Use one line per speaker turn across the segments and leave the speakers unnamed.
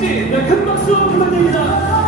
네, 큰 박수 부탁드립니다.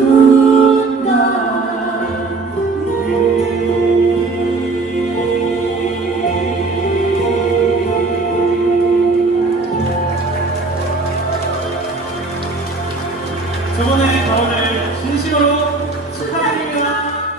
저를 진심으로 축하드립니다.